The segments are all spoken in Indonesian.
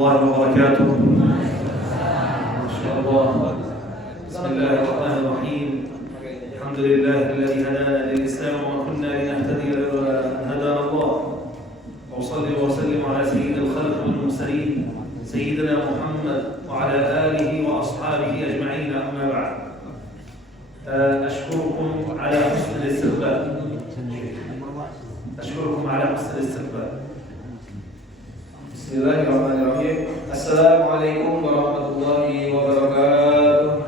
الله وبركاته. ما شاء الله. بسم الله الرحمن الرحيم. الحمد لله الذي هدانا للإسلام وما كنا لنهتدي لولا أن هدانا الله. وأصلي وأسلم على سيد الخلق والمرسلين سيدنا محمد وعلى آله وأصحابه أجمعين، أما بعد. أشكركم على حسن الاستقبال. Bismillahirrahmanirrahim. Assalamualaikum warahmatullahi wabarakatuh.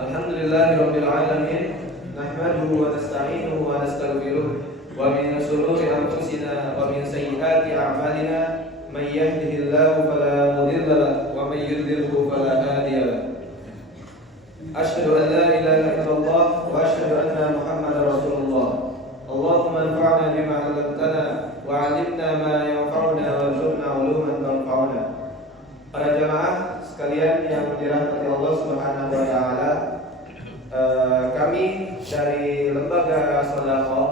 Alhamdulillahirabbil alamin. Nahmaduhu wa nasta'inuhu wa nastaghfiruh wa min shururi anfusina wa min sayyiati a'malina may yahdihillahu fala mudilla lahu wa may yudlilhu fala hadiya lahu. Asyhadu an la ilaha illallah wa asyhadu anna Muhammadar Rasulullah. Allahumma anfa'na bima 'allamtana wa 'allimna ma yanfa'una warzuqna 'uluman tanfa'una. Para jamaah sekalian yang dirahmati Allah Subhanahu wa taala, kami dari Lembaga Shadaqah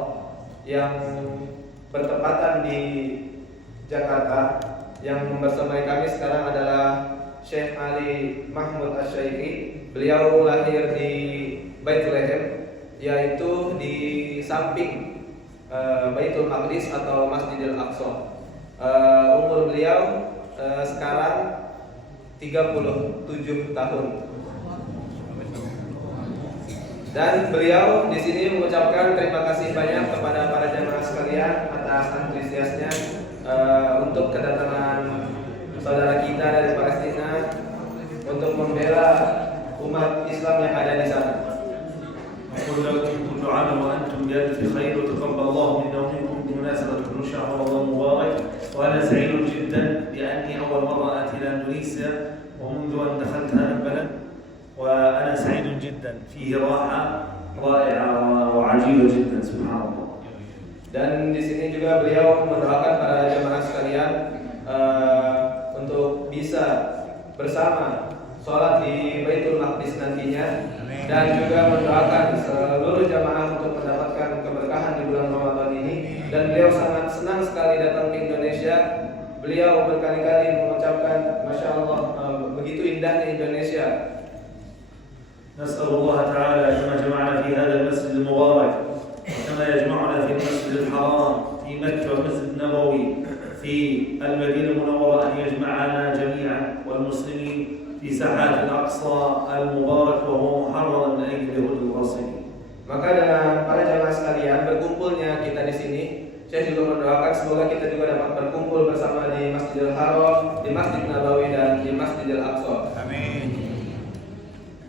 yang bertepatan di Jakarta, yang membersamai kami sekarang adalah Syekh Ali Mahmud Asy-Syaikhi. Beliau lahir di Baitul yaitu di samping Baitul Maqdis atau Masjidil Aqsa. Umur beliau sekarang 37 tahun. Dan beliau di sini mengucapkan terima kasih banyak kepada para jamaah sekalian atas antusiasnya untuk kedatangan saudara kita dari Palestina untuk membela umat Islam yang ada di sana. أقول لكم كل عام وأنتم بألف خير وتقبل الله منا ومنكم بمناسبة كل شهر رمضان مبارك. وأنا سعيد جدا بأني أول مرة آتي إلى إندونيسيا ومنذ أن دخلت هذا البلد، وأنا سعيد جدا، فيه راحة رائعة وعجيبة جدا، سبحان الله. Dan di sini juga beliau mendoakan para jemaah sekalian untuk bisa bersama sholat di Baitul Maqdis nantinya, dan juga mendoakan seluruh jamaah untuk mendapatkan keberkahan di bulan Ramadan ini. Dan beliau sangat senang sekali datang ke Indonesia. Beliau berkali-kali mengucapkan Masya Allah, begitu indahnya Indonesia. نسأل الله تعالى كما جمعنا في هذا المسجد المبارك كما يجمعنا في المسجد الحرام في مكة والمسجد النبوي في المدينة المنورة أن يجمعنا جميعا والمسلمين في ساحات الأقصى المبارك وهو محرر من أيدي اليهود والغاصبين. Maka dengan para jamaah sekalian, berkumpulnya kita di sini, saya juga mendoakan semoga kita juga dapat berkumpul bersama di Masjidil Haram, di Masjid Nabawi, dan di Masjidil Aqsa. Amin.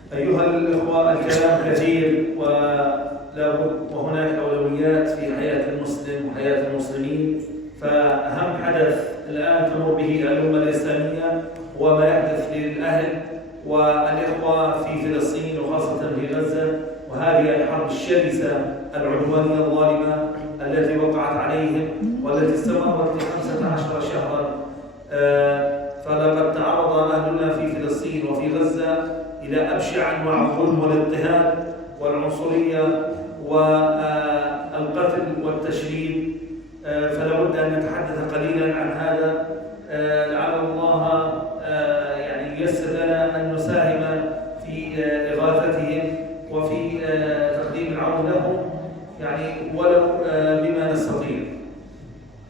أيها الأخوة، الكلام كثير وهناك أولويات في حياة المسلم وحياة المسلمين. فأهم حدث الآن تمر به الأمة الإسلامية هو ما يحدث للأهل والإخوة في فلسطين وخاصة في غزة، وهذه الحرب الشرسة العدوانية الظالمة التي وقعت عليهم والتي استمرت ل15 شهرا. فلقد تعرض أهلنا في فلسطين وفي غزة إلى أبشع أنواع الظلم والاضطهاد والعنصرية والقتل والتشريد. فلا بد أن نتحدث قليلا عن هذا، لعل الله يعني ييسر لنا أن نساهم في إغاثتهم وفي تقديم العون لهم، يعني ولو بما نستطيع.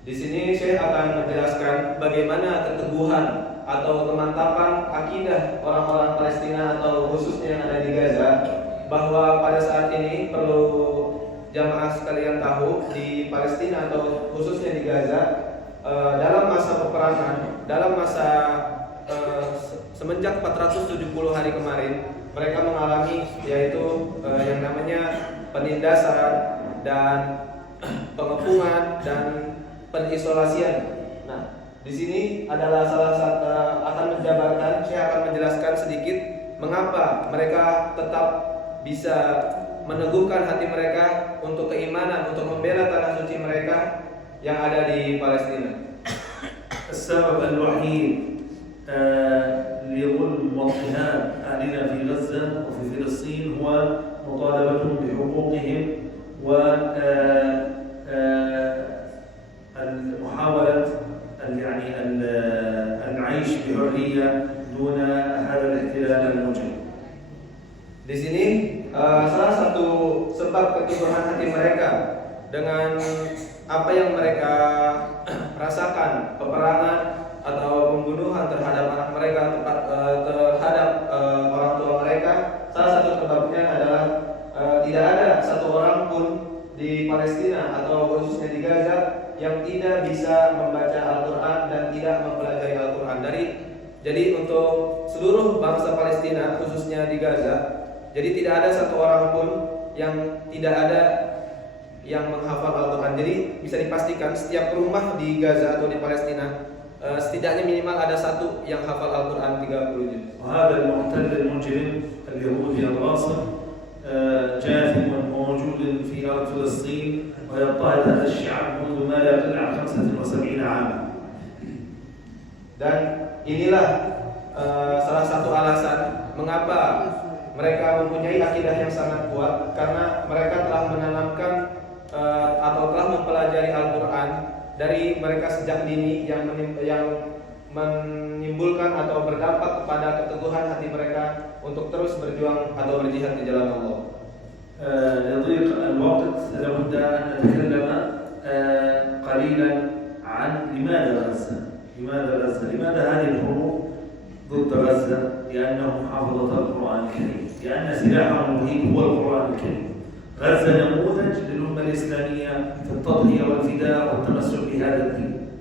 Di sini saya akan menjelaskan bagaimana keteguhan atau kemantapan akidah orang-orang Palestina atau khususnya yang ada di Gaza, bahwa pada saat ini perlu jamaah sekalian tahu di Palestina atau khususnya di Gaza, dalam masa peperangan, dalam masa semenjak 470 hari kemarin, mereka mengalami yaitu yang namanya penindasan dan pengepungan dan pengisolasian. Nah, di sini adalah salah satu akan menjabarkan, saya akan menjelaskan sedikit mengapa mereka tetap bisa meneguhkan hati mereka untuk keimanan, untuk membela tanah suci mereka yang ada di Palestina. السبب الوحيد لظلم واضطهاد أهلنا في غزة وفي فلسطين هو مطالبتهم بحقوقهم ومحاولة السعودية دون هذا الاحتلال المجرم. Di sini salah satu sebab keteguhan hati mereka dengan apa yang mereka rasakan, peperangan atau pembunuhan terhadap anak mereka, terhadap orang tua mereka. Salah satu sebabnya adalah tidak ada satu orang pun di Palestina atau khususnya di Gaza yang tidak bisa membaca Al-Quran dan tidak mempelajari Al-Quran. Jadi untuk seluruh bangsa Palestina khususnya di Gaza, jadi tidak ada satu orang pun yang tidak ada yang menghafal Al-Quran. Jadi bisa dipastikan setiap rumah di Gaza atau di Palestina setidaknya minimal ada satu yang hafal Al-Quran 30 juz. وهذا المحتل المجرم اليهودي الغاصب جاثم وموجود في أرض فلسطين ويضطهد هذا الشعب منذ ما لا يقل عن 75 عاما. Dan inilah salah satu alasan mengapa mereka mempunyai akidah yang sangat kuat, karena mereka telah menanamkan atau telah mempelajari Al-Quran dari mereka sejak dini yang menimbulkan atau berdampak kepada keteguhan hati mereka untuk terus berjuang atau berjihad di jalan Allah. لضيق الوقت لابد أن نتكلم قليلا عن لماذا غزة؟ لماذا هذه الحروب ضد غزة؟ لأنهم حافظة القرآن الكريم، لأن سلاحهم الوحيد هو القرآن الكريم. غزة نموذج للأمة الإسلامية في التضحية والفداء والتمسك بهذا الدين.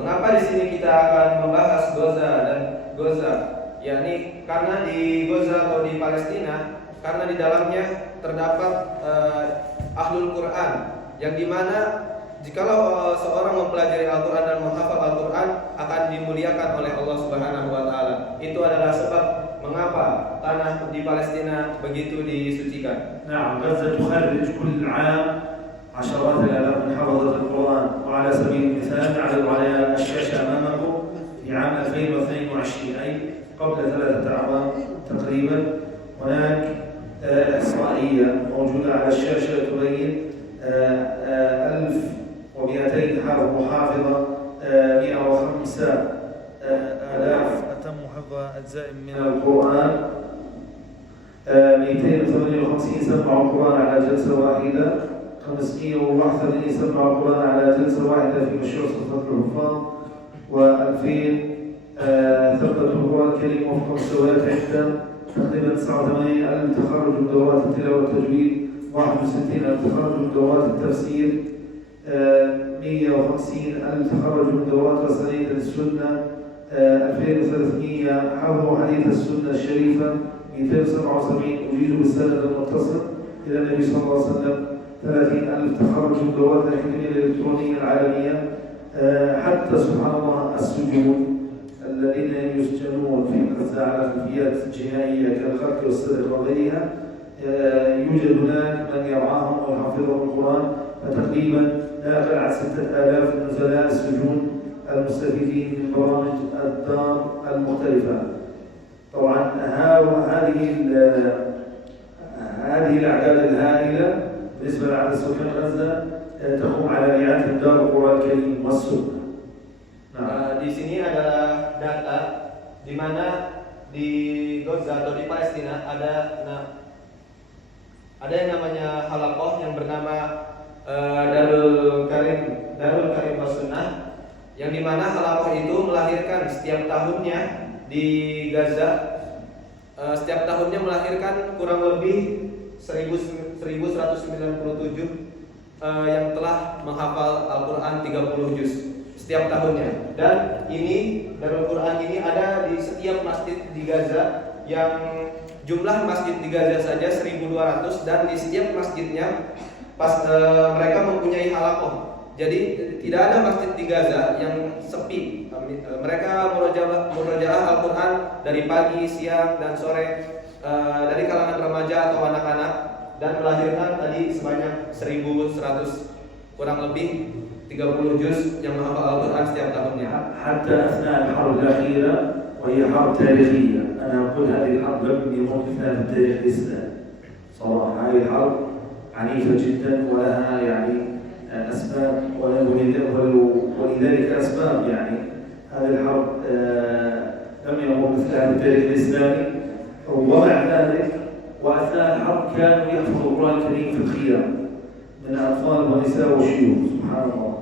Mengapa di sini kita akan membahas Gaza, yakni karena di Gaza atau di Palestina, karena di dalamnya terdapat Ahlul Quran, yang dimana jikalau seorang mempelajari Al-Quran dan menghafal Al-Quran akan dimuliakan oleh Allah Subhanahu wa Ta'ala. Itu adalah sebab mengapa tanah di Palestina begitu disucikan. نعم، غزة تخرج كل عام عشرات الآلاف من حفظة القرآن، وعلى سبيل المثال نعرض على الشاشة أمامكم في عام 2022 أي قبل 3 أعوام تقريبا، هناك إحصائية موجودة على الشاشة تبين 1200 حافظ وحافظة، 105,000 أتم حفظ أجزاء من القرآن، 258 سمعوا القرآن على جلسة واحدة، 581 سمعوا القرآن على جلسة واحدة في مشروع صفة الحفاظ، و2000 ثبتوا القرآن الكريم وفق مستويات عدة، تقريبا 89,000 تخرجوا من دورات التلاوة والتجويد، 61,000 تخرجوا من دورات التفسير، 150,000 تخرجوا من دورات رسالة السنة، 2300 حفظوا حديث السنة الشريفة، 277 أجيزوا بالسند المتصل إلى النبي صلى الله عليه وسلم، 30,000 تخرجوا من دورات الحكمية الإلكترونية العالمية، حتى سبحان الله السجون الذين يسجنون في غزة على خلفيات جنائية كالقتل والسرقة وغيرها، يوجد هناك من يرعاهم ويحفظهم القرآن، فتقريبا لا يقل عن 6,000 نزلاء السجون المستفيدين من برامج الدار المختلفة. طبعا هذه الأعداد الهائلة بالنسبة لعدد سكان غزة تقوم على رعاية الدار القرآن الكريم والسنة. Di sini adalah data di mana di Gaza atau di Palestina ada yang namanya halaqah yang bernama Darul Karim Wasunnah, yang dimana halaqah itu melahirkan setiap tahunnya di Gaza, setiap tahunnya melahirkan kurang lebih 1.197 yang telah menghafal Al-Quran 30 juz setiap tahunnya. Dan ini Darul Quran ini ada di setiap masjid di Gaza, yang jumlah masjid di Gaza saja 1.200, dan di setiap masjidnya mereka mempunyai halaqah. Jadi tidak ada masjid di Gaza yang sepi. Mereka murojaah Al-Quran dari pagi, siang, dan sore, dari kalangan remaja atau anak-anak, dan melahirkan tadi sebanyak 1.100 kurang lebih 30 juz yang menghafal Al-Quran setiap tahunnya. حتى أثناء الحرب الأخيرة وهي حرب تاريخية، أنا أقول هذه الحرب لم موقفنا في التاريخ الإسلامي. صراحة هذه الحرب عنيفة جدا ولها يعني أسباب ولذلك أسباب، يعني هذه الحرب لم يمر مثل هذا التاريخ الإسلامي. ومع ذلك وأثناء الحرب كانوا يحفظوا القرآن الكريم في الخيام من أطفال ونساء وشيوخ. سبحان الله.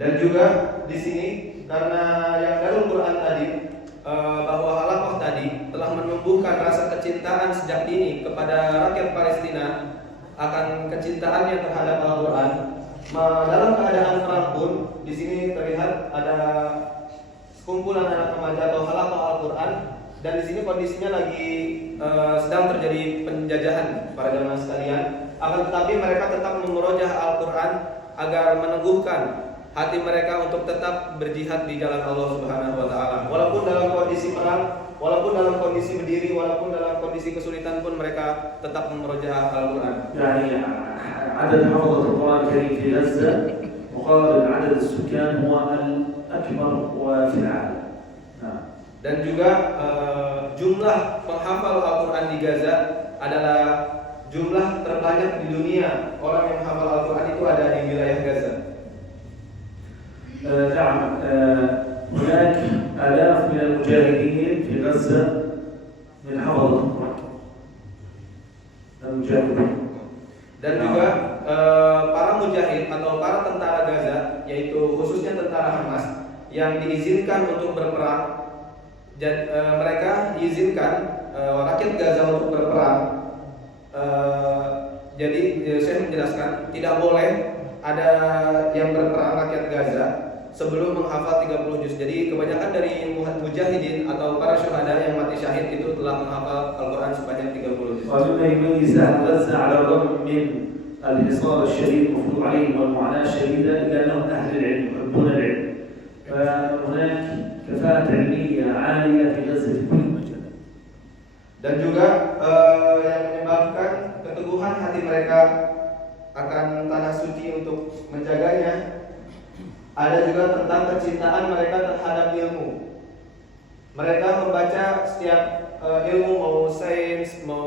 Dan juga di sini karena yang Darul Quran tadi bahwa halaqah tadi telah menumbuhkan rasa kecintaan sejak dini kepada rakyat Palestina akan kecintaannya terhadap Al-Quran. Dalam keadaan perang pun di sini terlihat ada kumpulan anak remaja atau halaqah Al-Quran, dan di sini kondisinya lagi sedang terjadi penjajahan para jamaah sekalian. Akan tetapi mereka tetap memurojaah Al-Quran agar meneguhkan hati mereka untuk tetap berjihad di jalan Allah Subhanahu wa taala. Walaupun dalam kondisi perang, walaupun dalam kondisi berdiri, walaupun dalam kondisi kesulitan pun mereka tetap memurojaah Al-Quran. يعني عدد حفظة القرآن الكريم في غزة مقابل عدد السكان هو الأكبر وفي العالم. Dan juga jumlah penghafal Al-Quran di Gaza adalah jumlah terbanyak di dunia. Orang yang menghafal Al-Quran itu ada di wilayah Gaza. نعم هناك آلاف من المجاهدين في غزة من حفظة القرآن المجاهدين. Dan juga para mujahid atau para tentara Gaza, yaitu khususnya tentara Hamas yang diizinkan untuk berperang. Mereka diizinkan rakyat Gaza untuk berperang. Jadi saya menjelaskan tidak boleh ada yang berperang rakyat Gaza sebelum menghafal 30 juz. Jadi kebanyakan dari mujahidin atau para syuhada yang mati syahid itu telah menghafal Al-Quran sebanyak 30 juz. ومما يميز أهل غزة على الرغم من الحصار الشديد المفروض عليهم والمعاناة الشديدة إلا أنهم أهل العلم يحبون العلم. فهناك كفاءة علمية عالية في غزة في كل مجال. Dan juga yang menyebabkan keteguhan hati mereka akan tanah suci untuk menjaganya, ada juga tentang kecintaan mereka terhadap ilmu. Mereka membaca setiap ilmu, mau sains, mau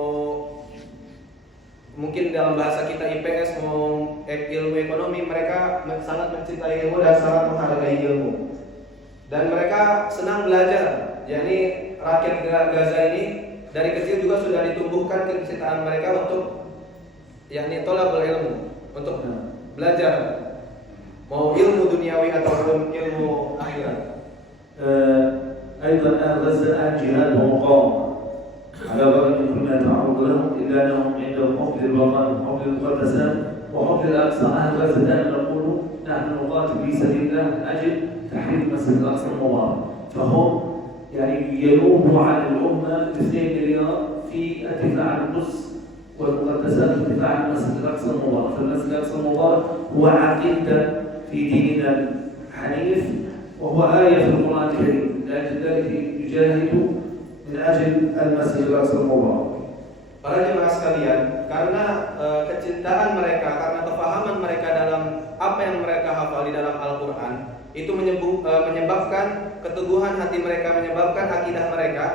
mungkin dalam bahasa kita IPS, mau ilmu ekonomi, mereka sangat mencintai ilmu dan sangat menghargai ilmu. Dan mereka senang belajar. Jadi rakyat Gaza ini dari kecil juga sudah ditumbuhkan kecintaan mereka untuk yakni tolabul ilmu, untuk belajar, mau ilmu duniawi ataupun ilmu akhirat. أيضا أهل غزة الآن جهاد ومقاومة على الرغم من كل ما يتعرض لهم إلا أنهم عندهم حب للوطن وحب للمقدسات وحب للأقصى. أهل غزة دائما نقول نحن نقاتل في سبيل الله من أجل تحرير المسجد الأقصى المبارك. فهم يعني يلوموا على الأمة 2 مليار في الدفاع عن القدس والمقدسات والدفاع عن المسجد الأقصى المبارك. فالمسجد الأقصى المبارك هو عقيدة في ديننا الحنيف وهو آية في القرآن الكريم، لذلك يجاهدوا من أجل المسجد الأقصى المبارك. Para jemaah sekalian, karena kecintaan mereka, karena kefahaman mereka dalam apa yang mereka hafal di dalam Al-Quran, itu menyebabkan keteguhan hati mereka, menyebabkan akidah mereka.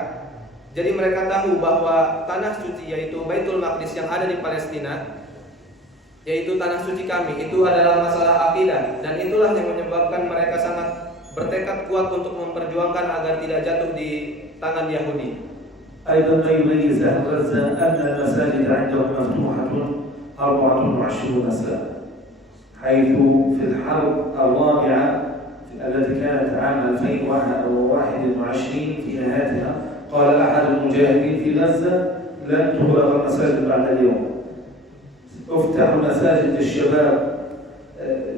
Jadi mereka tahu bahwa tanah suci, yaitu Baitul Maqdis yang ada di Palestina, yaitu tanah suci kami, itu adalah masalah akidah. Dan itulah yang menyebabkan mereka sangat bertekad kuat untuk memperjuangkan agar tidak jatuh di tangan Yahudi. أيضا ما يميز أهل غزة أن المساجد عندهم مفتوحة 24 ساعة، حيث في الحرب الرابعة التي كانت عام 2021 في نهايتها قال أحد المجاهدين في غزة لن تغلق المساجد بعد اليوم، افتحوا المساجد للشباب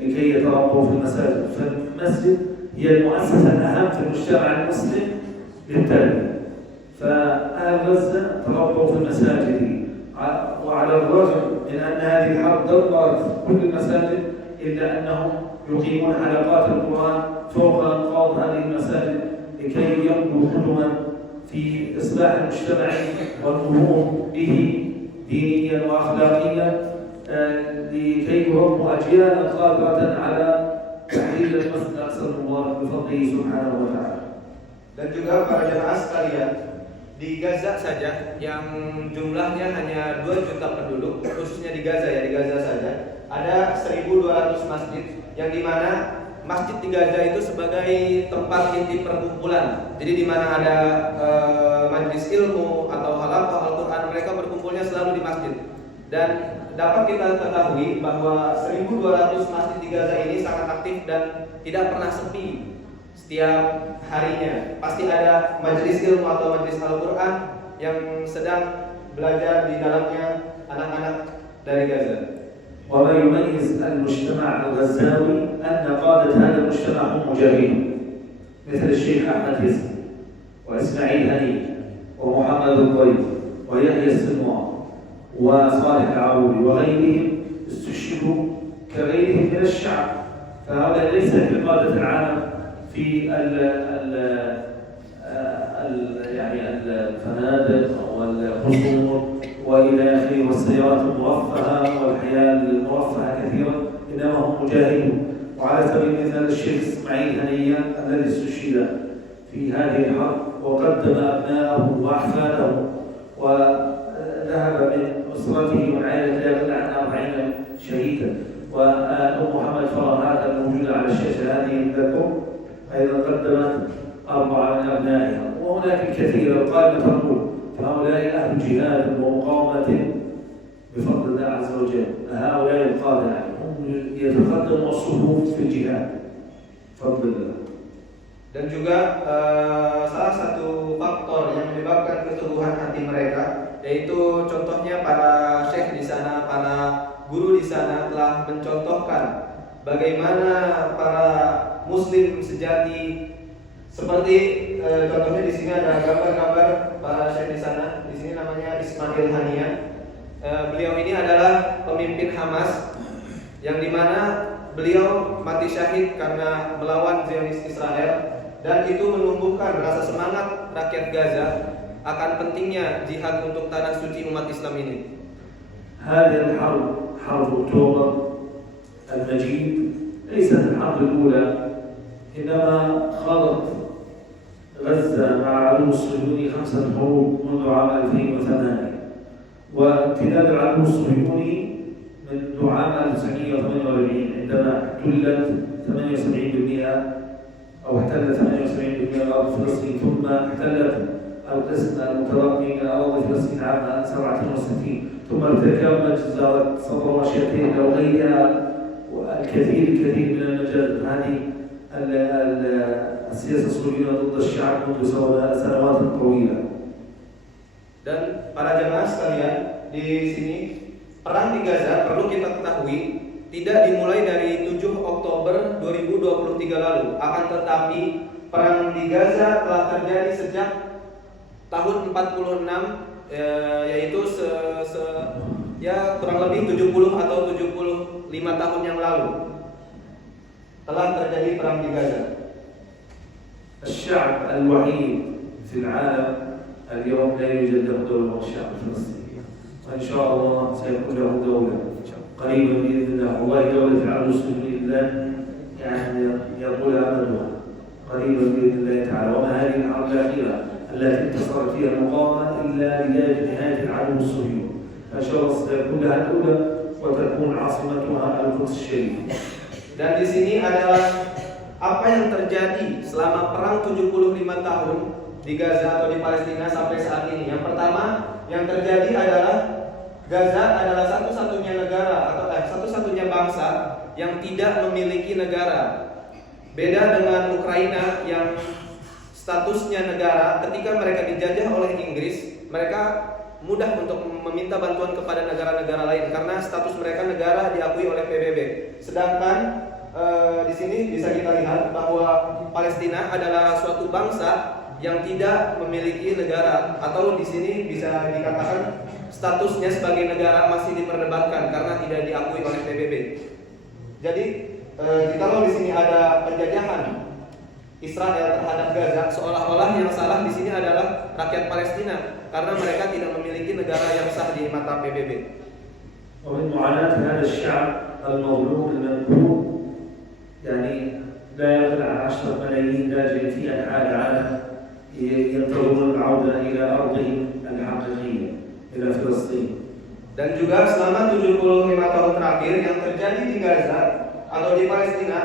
لكي يتربوا في المساجد. فالمسجد هي المؤسسة الأهم في المجتمع المسلم للتربية. فأهل غزة تربوا في المساجد، وعلى الرغم من أن هذه الحرب دمرت كل المساجد إلا أنهم يقيمون حلقات القرآن فوق أنقاض هذه المساجد لكي يمضوا قدما في إصلاح المجتمع والنهوض به دينيا وأخلاقيا، لكي يربوا أجيالا قادرة على تحرير المسجد الأقصى المبارك بفضله سبحانه وتعالى. Dan juga para jemaah sekalian, di Gaza saja yang jumlahnya hanya 2 juta penduduk, khususnya di Gaza saja ada 1.200 masjid yang dimana masjid di Gaza itu sebagai tempat inti perkumpulan. Jadi di mana ada majelis ilmu atau halaqah Al-Qur'an, mereka berkumpulnya selalu di masjid. Dan dapat kita ketahui bahwa 1.200 masjid di Gaza ini sangat aktif dan tidak pernah sepi. Setiap harinya pasti ada majelis ilmu atau majelis Al-Qur'an yang sedang belajar di dalamnya anak-anak dari Gaza. وما يميز المجتمع الغزاوي أن قادة هذا المجتمع هم مجاهدون مثل الشيخ أحمد حزب وإسماعيل هني ومحمد الضيف ويحيى السنوار وصالح العبوري وغيرهم استشهدوا كغيرهم من الشعب. فهؤلاء ليس في قادة العالم في يعني الفنادق والقصور والى اخره والسيارات المرفهه والحياه المرفهه كثيرا، انما هم مجاهدون. وعلى سبيل المثال الشيخ اسماعيل هنيه الذي استشهد في هذه الحرب وقدم ابنائه واحفاده وذهب من اسرته وعائلته لا يقل عن 40 شهيدا. وام محمد فرهاد الموجوده على الشاشه هذه لكم ايضا قدمت 4 من ابنائها. وهناك الكثير القائمه تقول هؤلاء أهل جهاد ومقاومة بفضل الله عز وجل. هؤلاء القادة هم يتقدموا الصفوف في الجهاد بفضل الله. Dan juga salah satu faktor yang menyebabkan keteguhan hati mereka, yaitu contohnya para syekh di sana, para guru di sana telah mencontohkan bagaimana para muslim sejati. Seperti contohnya di sini ada gambar-gambar para syekh di sana. Di sini namanya Ismail Hania. Beliau ini adalah pemimpin Hamas yang dimana beliau mati syahid karena melawan Zionis Israel, dan itu menumbuhkan rasa semangat rakyat Gaza akan pentingnya jihad untuk tanah suci umat Islam ini. هذه الحرب حرب أكتوبر المجيد ليست الحرب الأولى، إنما خاضت غزة مع العدو الصهيوني 5 حروب منذ عام 2008، وامتداد العدو الصهيوني منذ عام 1948 عندما احتلت 78% أو احتلت 78% من أرض فلسطين، ثم احتلت القسم المتبقي من أراضي فلسطين عام 67، ثم ارتكبت جزارة صدر وشيتين أو غيرها والكثير من المجازر. هذه السياسة الصهيونية ضد الشعب منذ سنوات طويلة. Dan para jemaah sekalian, di sini perang di Gaza perlu kita ketahui tidak dimulai dari 7 Oktober 2023 lalu, akan tetapi perang di Gaza telah terjadi sejak tahun 46, yaitu kurang lebih 70 atau 75 tahun yang lalu telah terjadi perang di Gaza. الشعب الوحيد في العالم اليوم لا يوجد له دولة والشعب الفلسطيني، وإن شاء الله سيكون له دولة قريبا بإذن الله. والله دولة العدو الصهيوني لن يعني يطول أمدها قريبا بإذن الله تعالى. وما هذه الحرب الأخيرة التي انتصرت فيها المقاومة إلا بداية نهاية العدو الصهيوني. إن شاء الله سيكون لها دولة وتكون عاصمتها القدس الشريف. Dan di sini adalah apa yang terjadi selama perang 75 tahun di Gaza atau di Palestina sampai saat ini. Yang pertama yang terjadi adalah Gaza adalah satu-satunya negara atau satu-satunya bangsa yang tidak memiliki negara. Beda dengan Ukraina yang statusnya negara. Ketika mereka dijajah oleh Inggris, mereka mudah untuk meminta bantuan kepada negara-negara lain karena status mereka negara diakui oleh PBB. Sedangkan di sini bisa kita lihat bahwa Palestina adalah suatu bangsa yang tidak memiliki negara, atau di sini bisa dikatakan statusnya sebagai negara masih diperdebatkan karena tidak diakui oleh PBB. Jadi kalau di sini ada penjajahan Israel terhadap Gaza, seolah-olah yang salah di sini adalah rakyat Palestina karena mereka tidak memiliki negara yang sah di mata PBB. ومن معاناة هذا الشعب المظلوم المنكوب يعني لا يقل عن 10 ملايين لاجئ في أنحاء العالم ينتظرون العودة إلى أرضهم الحقيقية إلى فلسطين. Dan juga selama 75 tahun terakhir yang terjadi di Gaza atau di Palestina,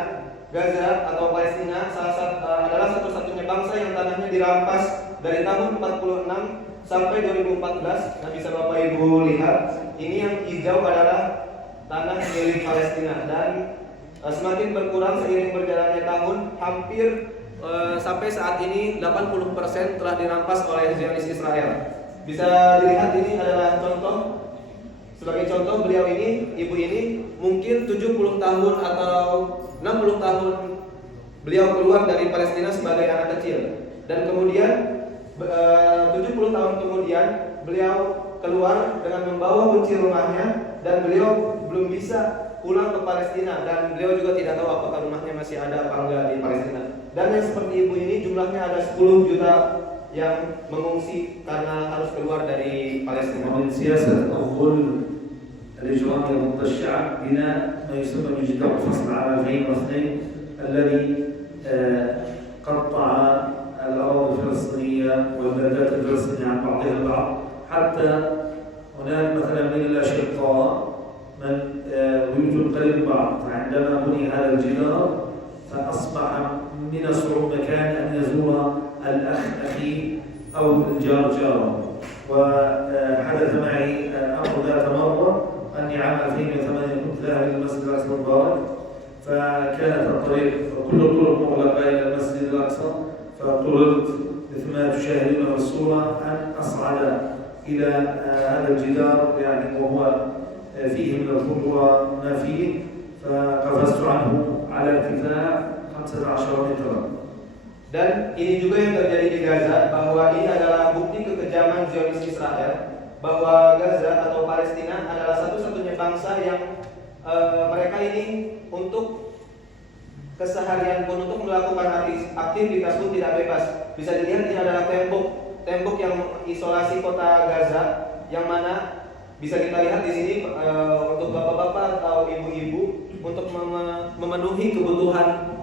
Gaza atau Palestina adalah satu-satunya bangsa yang tanahnya dirampas dari tahun 46 sampai 2014. Nah, bisa Bapak Ibu lihat, ini yang hijau adalah tanah milik Palestina, dan semakin berkurang seiring berjalannya tahun. Hampir sampai saat ini 80% telah dirampas oleh Zionis Israel. Bisa dilihat, ini adalah contoh. Sebagai contoh, beliau ini, ibu ini mungkin 70 tahun atau 60 tahun beliau keluar dari Palestina sebagai anak kecil, dan kemudian 70 tahun kemudian beliau keluar dengan membawa kunci rumahnya, dan beliau belum bisa pulang ke Palestina, dan beliau juga tidak tahu apakah rumahnya masih ada apa enggak di Palestina. Dan yang seperti ibu ini jumlahnya ada 10 juta yang mengungsi karena harus keluar dari Palestina. ومن سياسة الظلم الإجرامي ضد الشعب بناء ما يسمى بجدار فصل عام 2002 الذي قطع الأراضي الفلسطينية والبلدات الفلسطينية عن بعضها البعض، حتى هناك مثلا من الأشقاء من بيوت قريب بعض، عندما بني هذا الجدار فأصبح من الصعوبة مكان أن يزور الأخ أخيه أو الجار جاره. وحدث معي أمر ذات مرة أني عام 2008 كنت ذاهب إلى المسجد الأقصى المبارك، فكانت الطريق كل الطرق مغلقة إلى المسجد الأقصى، فاضطررت مثل ما تشاهدون في الصورة أن أصعد إلى هذا الجدار، يعني وهو فيه من الخطوة ما فيه، فقفزت عنه على ارتفاع 15 مترا. Dan ini juga yang terjadi di Gaza, bahwa ini adalah bukti kekejaman Zionis Israel, bahwa Gaza atau Palestina adalah satu-satunya bangsa yang mereka ini untuk keseharian pun, untuk melakukan aktivitas pun tidak bebas. Bisa dilihat, ini adalah tembok yang mengisolasi kota Gaza, yang mana bisa kita lihat di sini untuk bapak-bapak atau ibu-ibu untuk memenuhi kebutuhan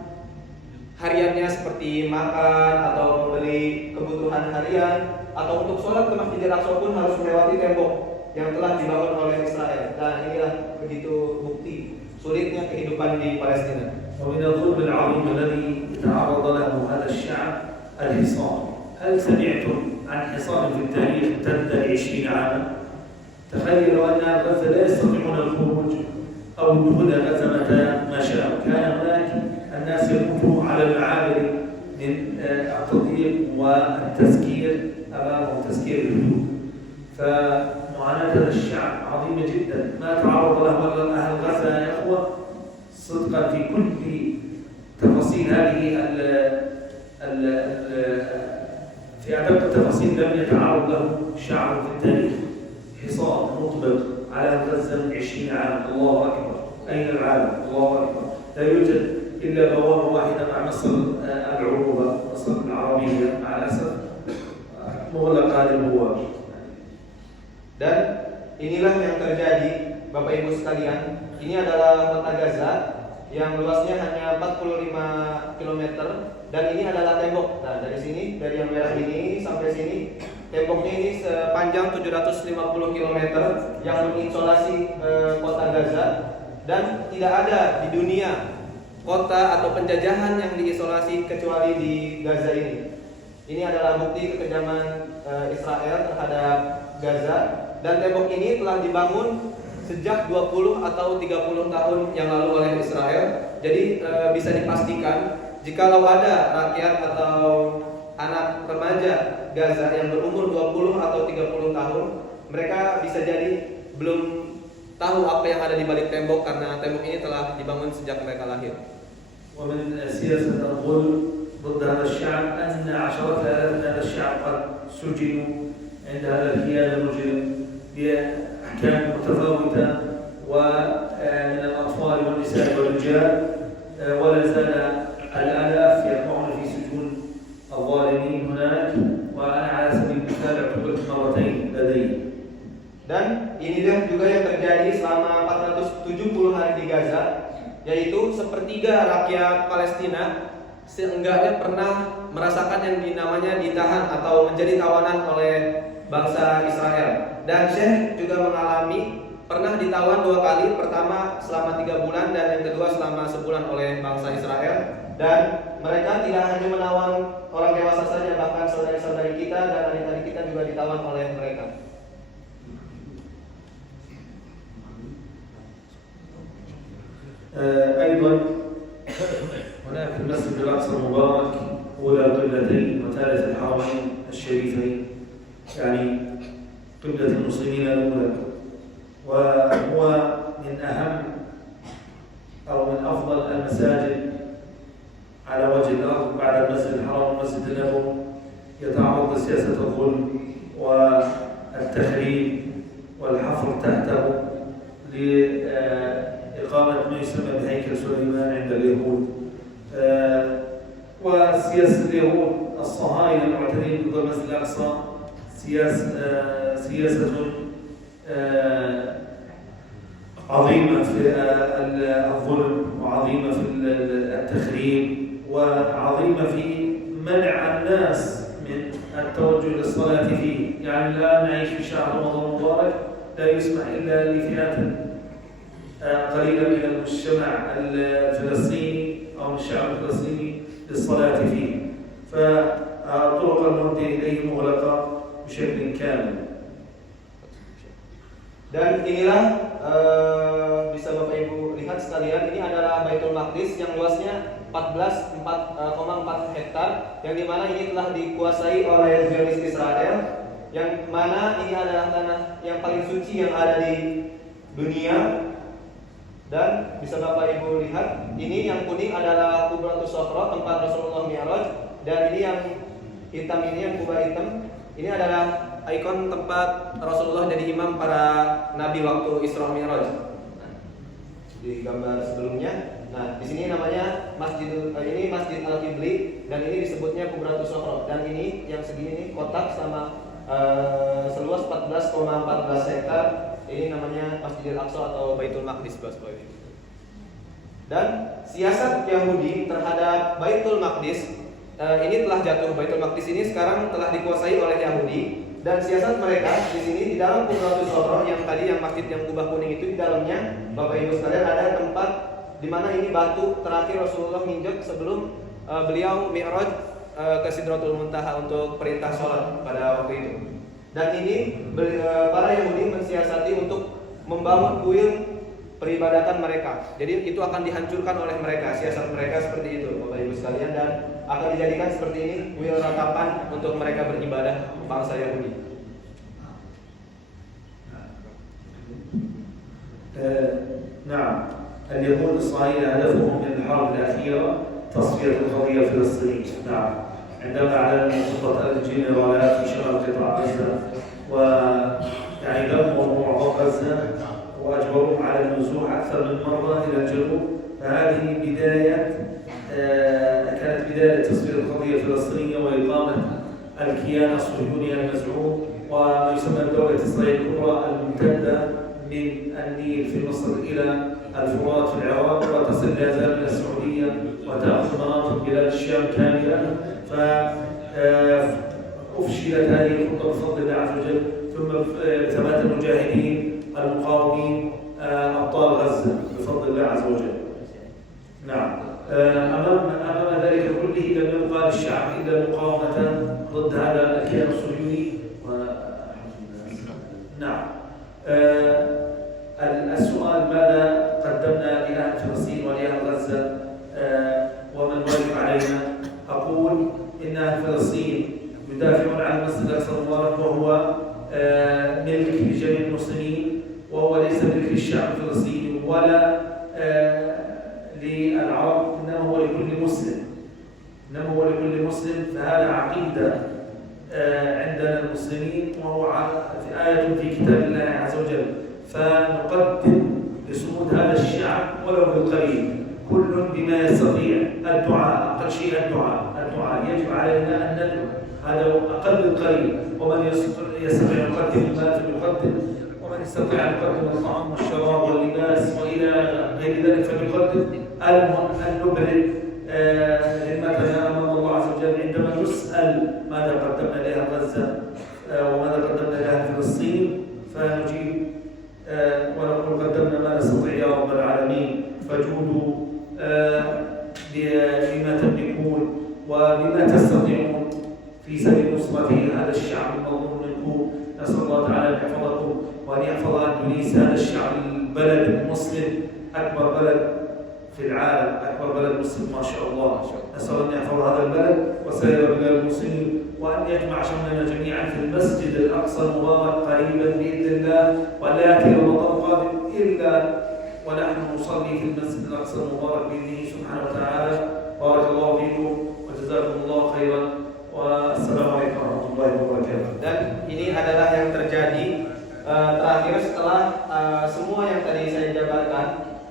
hariannya seperti makan atau membeli kebutuhan harian, atau untuk sholat ke Masjidil Aqsa pun harus melewati tembok yang telah dibangun oleh Israel. Dan inilah begitu bukti sulitnya kehidupan di Palestina. ومن الظلم العظيم الذي تعرض له هذا الشعب الحصار. هل سمعتم عن حصار في التاريخ امتد 20 عاما؟ تخيلوا أن غزة لا يستطيعون الخروج أو الدخول إلى غزة متى ما شاءوا. كان هناك الناس يموتون على المعابر من التضييق والتسكير أمامهم، تسكير الحدود. فمعاناة هذا الشعب عظيمة جدا، ما تعرض له أهل غزة يا إخوة صدقا في كل تفاصيل هذه في أدق التفاصيل لم يتعرض له شعب في التاريخ. حصار مطبق على غزة 20 عام. الله أكبر. أين العالم؟ الله أكبر. لا يوجد إلا بوابة واحدة مع مصر العروبة، مصر العربية، مع الأسف مغلقة هذه البوابة. Dan inilah yang terjadi, Bapak Ibu sekalian. Ini adalah kota Gaza yang luasnya hanya 45 km, dan ini adalah tembok. Nah, dari sini, dari yang merah ini sampai sini, temboknya ini sepanjang 750 km yang mengisolasi kota Gaza. Dan tidak ada di dunia kota atau penjajahan yang diisolasi kecuali di Gaza ini. Ini adalah bukti kekejaman Israel terhadap Gaza, dan tembok ini telah dibangun sejak 20 atau 30 tahun yang lalu oleh Israel. Jadi bisa dipastikan jikalau ada rakyat atau anak remaja Gaza yang berumur 20 atau 30 tahun, mereka bisa jadi belum tahu apa yang ada di balik tembok, karena tembok ini telah dibangun sejak mereka lahir. ومن سياسة الظلم ضد هذا الشعب أن عشرات آلاف من هذا الشعب قد سجنوا عند هذا الكيان المجرم بأحكام متفاوتة، ومن الأطفال والنساء والرجال، ولا زال الآلاف يقعون في سجون الظالمين هناك. وأنا على سبيل المثال اعتقلت مرتين لدي. Dan inilah juga yang terjadi selama 470 hari di Gaza, yaitu sepertiga rakyat Palestina seenggaknya pernah merasakan yang namanya ditahan atau menjadi tawanan oleh bangsa Israel. Dan Syekh juga mengalami pernah ditawan 2 kali, pertama selama 3 bulan dan yang kedua selama sebulan oleh bangsa Israel. Dan mereka tidak hanya menawan orang dewasa saja, bahkan saudari-saudari kita dan adik-adik kita juga ditawan oleh mereka. أيضا هناك المسجد الأقصى المبارك أولى قبلتين وثالث الحرمين الشريفين، يعني قبلة المسلمين الأولى، وهو من أهم أو من أفضل المساجد على وجه الأرض بعد المسجد الحرام والمسجد النبوي. يتعرض لسياسة الظلم والتخريب والحفر تحته لإقامة ما يسمى بهيكل سليمان عند اليهود، وسياسة اليهود الصهاينة المعتدين ضد المسجد الأقصى سياسة عظيمة في الظلم، وعظيمة في التخريب، وعظيمة في منع الناس من التوجه للصلاة فيه. يعني الآن نعيش في شهر رمضان المبارك، لا يسمح إلا لفئات قليلة من المجتمع الفلسطيني أو الشعب الفلسطيني للصلاة فيه، فطرق المودة إليه مغلقة بشكل كامل. Dan inilah bisa Bapak Ibu lihat sekalian, ini adalah Baitul Maqdis yang luasnya 14,4 hektar, yang dimana ini telah dikuasai oleh Zionis Israel, yang mana ini adalah tanah yang paling suci yang ada di dunia. Dan bisa Bapak Ibu lihat, ini yang kuning adalah Qubratus Sokhra, tempat Rasulullah Mi'raj, dan ini yang hitam ini yang kubah hitam, ini adalah ikon tempat Rasulullah jadi imam para nabi waktu Isra Mi'raj. Di gambar sebelumnya, nah di sini namanya Masjid Al-Qibli, dan ini disebutnya Qubratus Sokhra. Dan ini yang segini ini kotak sama seluas 14,14 hektar. Ini namanya Masjidil Aqsa atau Baitul Maqdis. Dan siasat Yahudi terhadap Baitul Maqdis ini telah jatuh. Baitul Maqdis ini sekarang telah dikuasai oleh Yahudi. Dan siasat mereka di sini di dalam Qubratus Sokhra yang tadi yang masjid yang kubah kuning itu, di dalamnya Bapak Ibu sekalian ada tempat di mana ini batu terakhir Rasulullah nginjek sebelum beliau Mi'raj ke Sidratul Muntaha untuk perintah sholat pada waktu itu. Dan ini para Yahudi mensiasati untuk membangun kuil peribadatan mereka. Jadi itu akan dihancurkan oleh mereka, siasat mereka seperti itu Bapak Ibu sekalian, dan akan dijadikan seperti ini kuil ratapan untuk mereka beribadah bangsa Yahudi. نعم، اليهود الصهاينة هدفهم من الحرب الأخيرة تصفية القضية الفلسطينية. نعم، عندما أعلنوا خطة الجنرالات في شمال قطاع غزة ويعني دمروا معظم غزة وأجبروهم على النزوح أكثر من مرة إلى الجنوب، فهذه كانت بداية تصفية القضية الفلسطينية وإقامة الكيان الصهيوني المزعوم وما يسمى بدولة إسرائيل الكبرى الممتدة من النيل في مصر إلى الفرات في العراق، وتصل لا زال إلى السعودية وتأخذ مناطق بلاد الشام كاملة. فأفشلت هذه الخطة بفضل الله عز وجل، ثم ثبات المجاهدين المقاومين أبطال غزة بفضل الله عز وجل. نعم، أمام ذلك كله لم يبقى للشعب إلا المقاومة ضد هذا الكيان الصهيوني. نعم، السؤال ماذا قدمنا لأهل فلسطين ولأهل غزة ومن واجب علينا؟ أقول إن أهل فلسطين يدافعون عن المسجد الأقصى المبارك، وهو ملك لجميع المسلمين، وهو ليس ملك للشعب الفلسطيني ولا للعرب، إنما هو لكل مسلم. فهذا عقيدة عندنا المسلمين، وهو آية في كتاب الله عز وجل. فنقدم لصمود هذا الشعب ولو بالقليل، كل بما يستطيع. الدعاء، أقل شيء الدعاء يجب علينا أن ندعو، هذا أقل القليل. ومن يستطيع يقدم المال فليقدم، ومن يستطيع أن يقدم الطعام والشراب واللباس وإلى غير ذلك فليقدم. المهم أن نبرد همتنا أمام الله عز وجل عندما نسأل ماذا قدمنا لأهل غزة وماذا قدمنا لأهل فلسطين، فنجيب فجودوا بما تملكون وبما تستطيعون في سبيل نصرة هذا الشعب المظلوم منكم. نسأل الله تعالى أن يحفظكم وأن يحفظ أندونيسيا، هذا الشعب البلد المسلم، أكبر بلد في العالم، أكبر بلد مسلم ما شاء الله. نسأل أن يحفظ هذا البلد وسائر بلاد المسلمين، وأن يجمع شملنا جميعا في المسجد الأقصى المبارك قريبا بإذن الله، وأن لا يأتي رمضان القادم إلا ونحن نصلي في المسجد الأقصى المبارك بإذنه سبحانه وتعالى. بارك الله فيكم وجزاكم الله خيرا والسلام عليكم ورحمة الله وبركاته. Dan ini adalah yang terjadi terakhir setelah semua yang tadi saya jabarkan.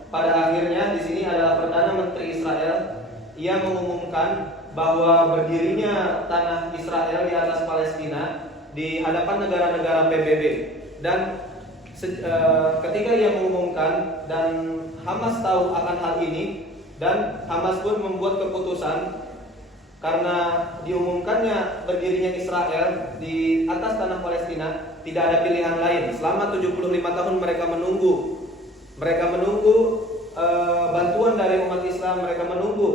Pada akhirnya di sini adalah Perdana Menteri Israel yang mengumumkan bahwa berdirinya tanah Israel di atas Palestina di hadapan negara-negara PBB. Dan ketika ia mengumumkan dan Hamas tahu akan hal ini, dan Hamas pun membuat keputusan karena diumumkannya berdirinya Israel di atas tanah Palestina, tidak ada pilihan lain. Selama 75 tahun mereka menunggu bantuan dari umat Islam, mereka menunggu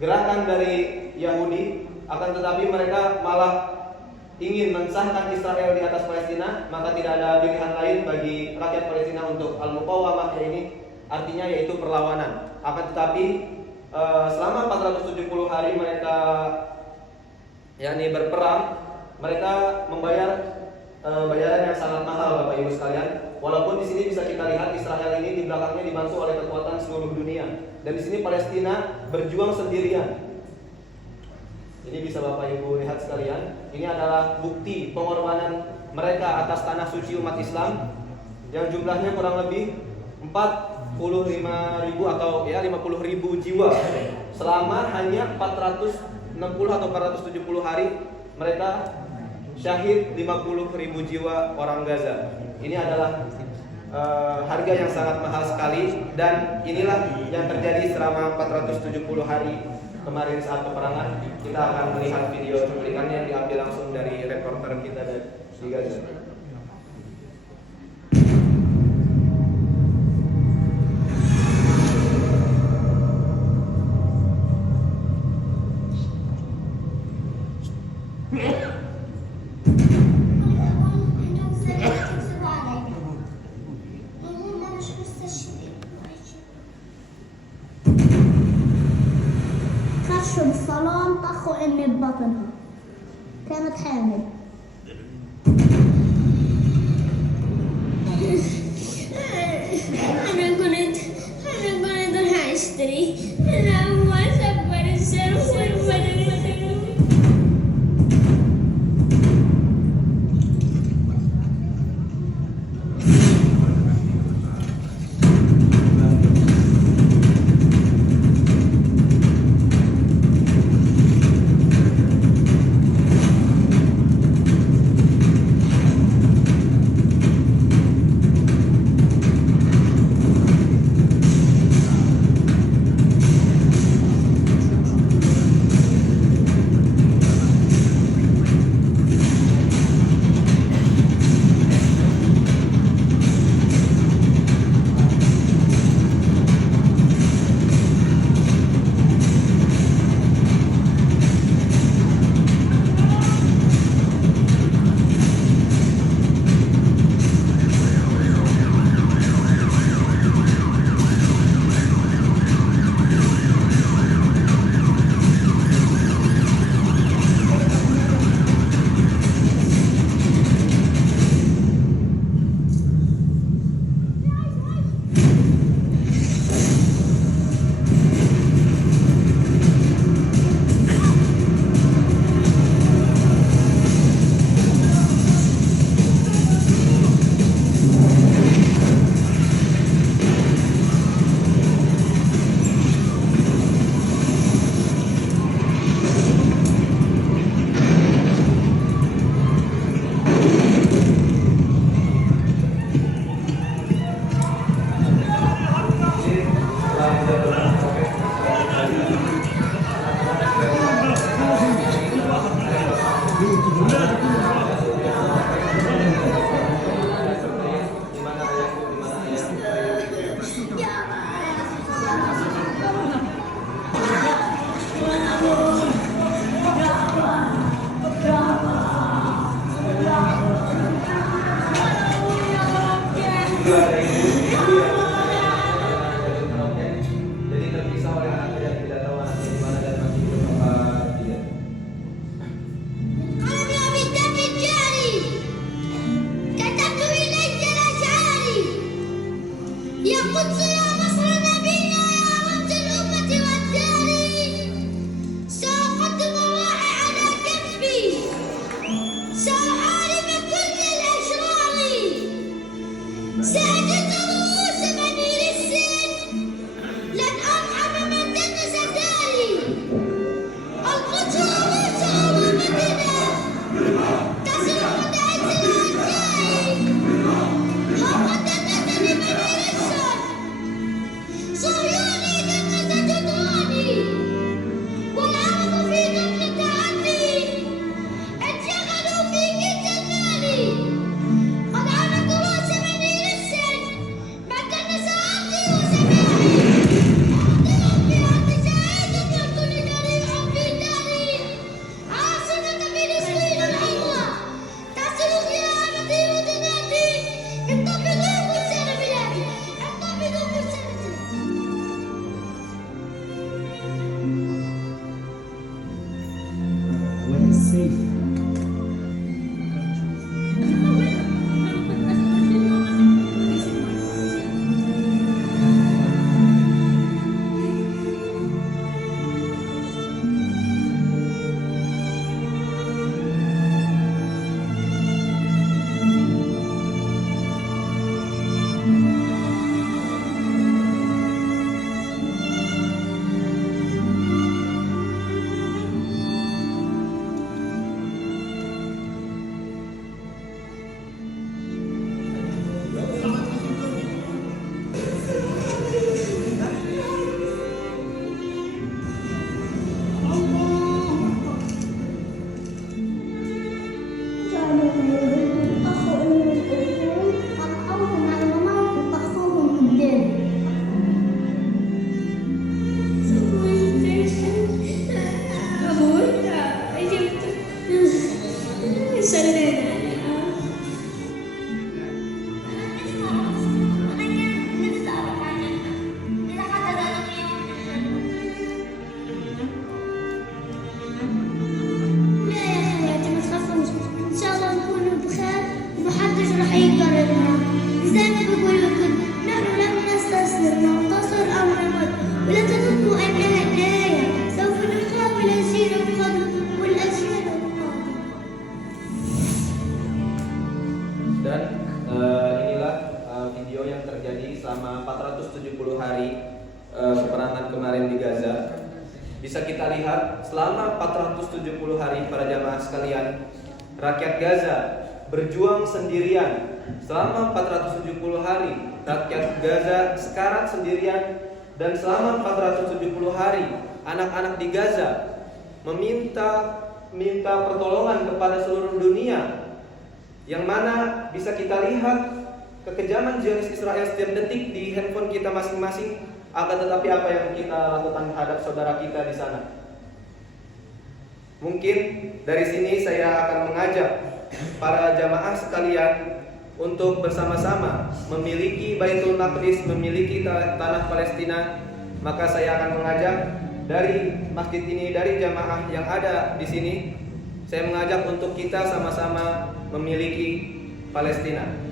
gerakan dari Yahudi, akan tetapi mereka malah ingin mensahkan Israel di atas Palestina. Maka tidak ada pilihan lain bagi rakyat Palestina untuk al-muqawamah, ini artinya yaitu perlawanan. Akan tetapi selama 470 hari mereka berperang, mereka membayar bayaran yang sangat mahal, Bapak Ibu sekalian. Walaupun di sini bisa kita lihat Israel ini di belakangnya dibantu oleh kekuatan seluruh dunia, dan di sini Palestina berjuang sendirian. Ini bisa Bapak Ibu lihat sekalian, ini adalah bukti pengorbanan mereka atas tanah suci umat Islam yang jumlahnya kurang lebih 45.000 atau 50.000 jiwa. Selama hanya 460 atau 470 hari mereka syahid 50.000 jiwa orang Gaza. Ini adalah harga yang sangat mahal sekali, dan inilah yang terjadi selama 470 hari kemarin saat peperangan. Kita akan melihat video cuplikannya yang diambil langsung dari reporter kita di Gaza. كشف الصلاة طخوا أمي ببطنها، كانت حامل. أنا كنت راح أشتري، أنا أول سبر السرف يا قدس يا مصر نبينا يا رمز الأمة والدار سأقدم الراعي على كفي سأحارب كل الأشرار سأجد رؤوس بني رسل لن أرحم من دنس داري القدس رؤوس أمتنا تصرخ بعز الأرجاء وقد دنست بني رسل صهيوني دنس جدراني والأرض في دمك عني انشغلوا في كنز المال قد عرض رؤوس بني رسل ما دنس أرضي وسماعي أحضرهم في أرض سعيد يقتل جريحا في داري عاصمة فلسطين الحرة تصرخ يا أمتي وتنادي انتفضوا فرسان بلادي انتفضوا فرسانتي والسيف Dan inilah video yang terjadi selama 470 hari peperangan kemarin di Gaza. Bisa kita lihat selama 470 hari para jamaah sekalian, rakyat Gaza berjuang sendirian. Selama 470 hari rakyat Gaza sekarang sendirian, dan selama 470 hari anak-anak di Gaza meminta pertolongan kepada seluruh dunia, yang mana bisa kita lihat kekejaman Zionis Israel setiap detik di handphone kita masing-masing. Akan tetapi apa yang kita lakukan terhadap saudara kita di sana? Mungkin dari sini saya akan mengajak para jamaah sekalian untuk bersama-sama memiliki Baitul Maqdis, memiliki tanah Palestina. Maka saya akan mengajak dari masjid ini, dari jamaah yang ada di sini, saya mengajak untuk kita sama-sama memiliki Palestina.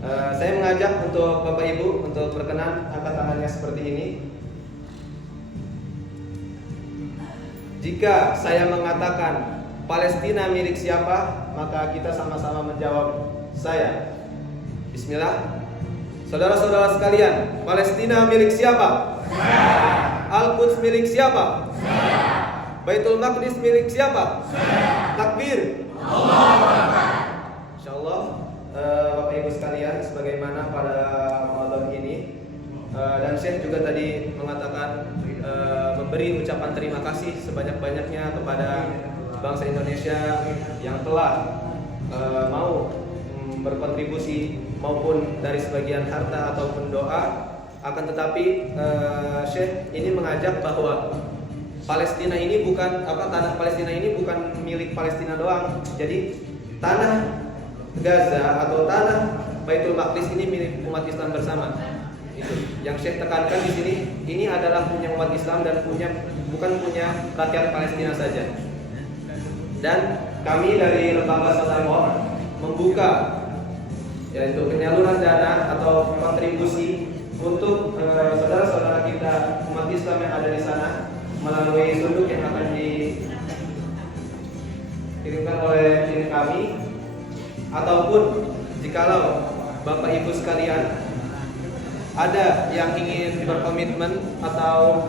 Saya mengajak untuk Bapak Ibu untuk berkenan angkat tangannya seperti ini. Jika saya mengatakan Palestina milik siapa, maka kita sama-sama menjawab saya. Bismillah. Saudara-saudara sekalian, Palestina milik siapa? Saya. Al-Quds milik siapa? Saya. Baitul Maqdis milik siapa? Saya. Takbir. Allahu Akbar. Insyaallah Bapak Ibu sekalian, sebagaimana pada Ramadan ini dan Syekh juga tadi mengatakan memberi ucapan terima kasih sebanyak-banyaknya kepada bangsa Indonesia yang telah mau berkontribusi maupun dari sebagian harta ataupun doa. Akan tetapi Syekh ini mengajak bahwa Palestina ini bukan tanah Palestina ini bukan milik Palestina doang. Jadi tanah Gaza atau tanah Baitul Maqdis ini milik umat Islam bersama. Itu yang Syekh tekankan di sini. Ini adalah punya umat Islam dan bukan punya rakyat Palestina saja. Dan kami dari Lembaga Saudara membuka yaitu penyaluran dana atau kontribusi untuk saudara-saudara kita umat Islam yang ada di sana melalui sunduk yang akan dikirimkan oleh tim kami, ataupun jikalau Bapak Ibu sekalian ada yang ingin berkomitmen atau